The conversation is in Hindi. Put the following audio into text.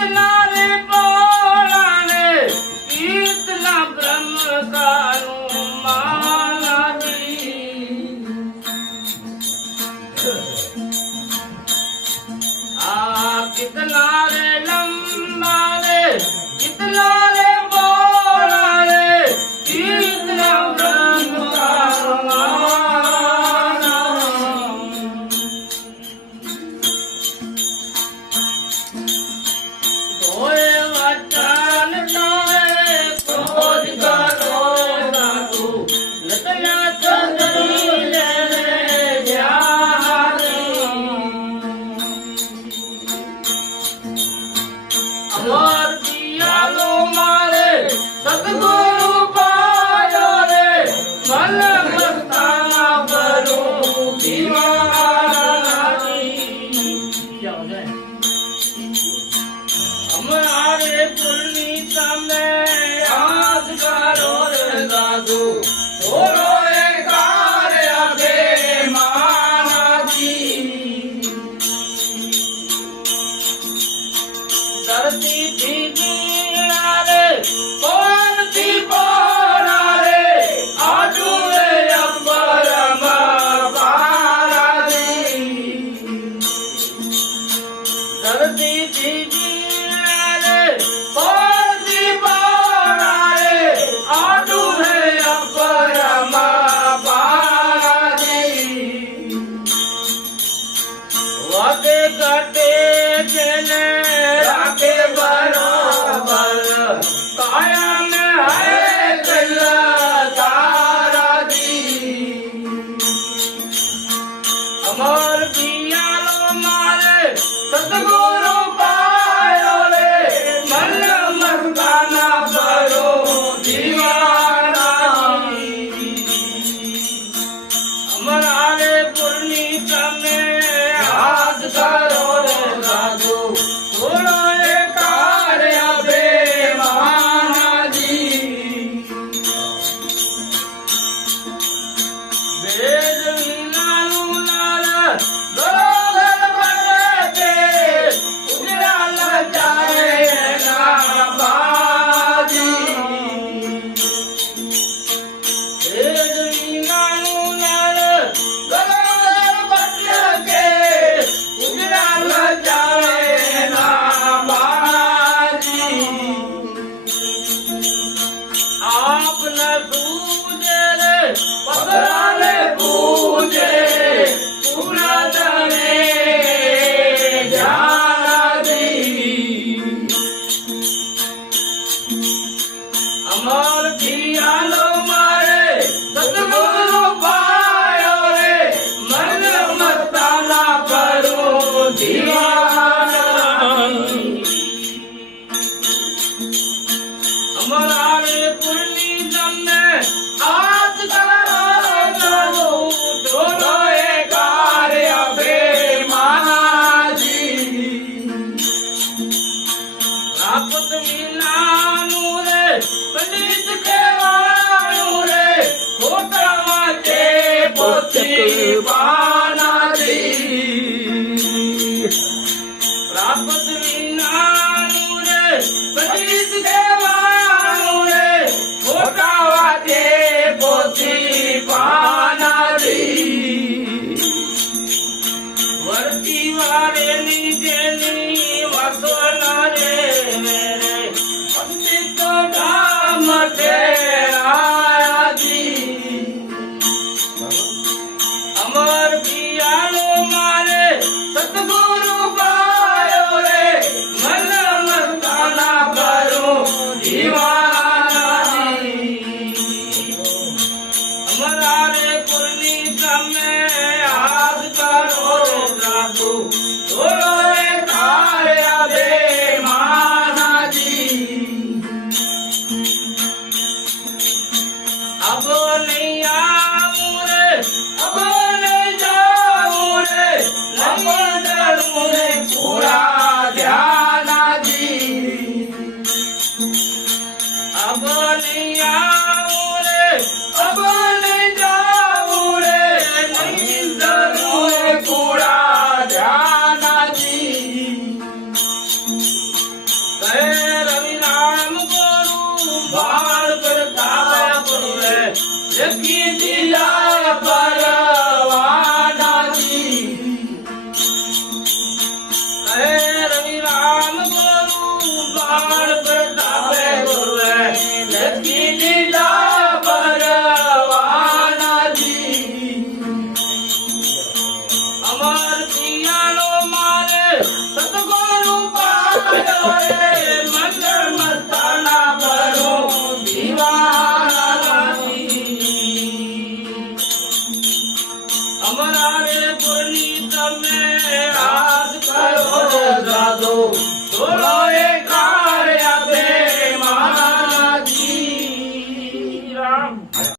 कितना रे बोला रे कितना ब्रह्म का माना दी कितना रे लंबा रे कितना रे बोला रे कितना ब्रह्म का माना तोए वचन तोए खोज करो साधु लतना चंद्री ले अमर दियालो मारे सतगुरु पायो रे मन मस्ताना करो दीवाना क्या हो जाए हमारे पुनीता में याद करो रे दादू छोड़ो एक कार्य आगे माना दी धरती थी रे कौन थी बोरा रे आजू रे अंबर पारा दी धरती थी रे कौन थी बोरा रे आजू रे अंबर पारा दी वादे करते चले राखे बराबर कायम है कल्ला तारा दी अमर दियालो मारे सतगुरु पायो रे मन मस्ताना करो दीवाना हमारे पुनीता में याद करो रे दादू छोड़ो ये कार्य बेमाना दी वेद विनानु लाल दरोदर बटे उजरा लग जाए ना बाजी वेद विनानु लाल दरोदर बटे उजरा लग जाए ना बाजी आप न पूजे रे पगला ले पूजे पूरा जाने जाना दी अमर दियालो मारे सतगुरु पायो रे मन मस्ताना करो दीवाना हमारे पुनीता में हाथ करो दोनों एक कार्य बेमाना जी प्राप्त विनानु रे पंडित के वाणु रे खोटा के पोथी बाना दी प्राप्त विनानु रे पंडित के वाणु रे खोटा के पोथी बाना दी वर्ती वाले नीचे वसोना रे मेरे पंडित धाम तेरा दी अमर दियालो मारे सतगुरु पायो रे मन मस्ताना करो दीवाना हमारे पुनीता में याद करो दादू छोड़ो एक બાણ પ્રતાપે ગુરુએ લખી દીધા ભરવાનાજી. અમર પિયાલો મારે સતગુરુ પાયો રે મંગળ મસ્તાના ભરું દીવાનાજી. અમારા રે પુરની તમે હાથ કરો રે જાદો, થોડો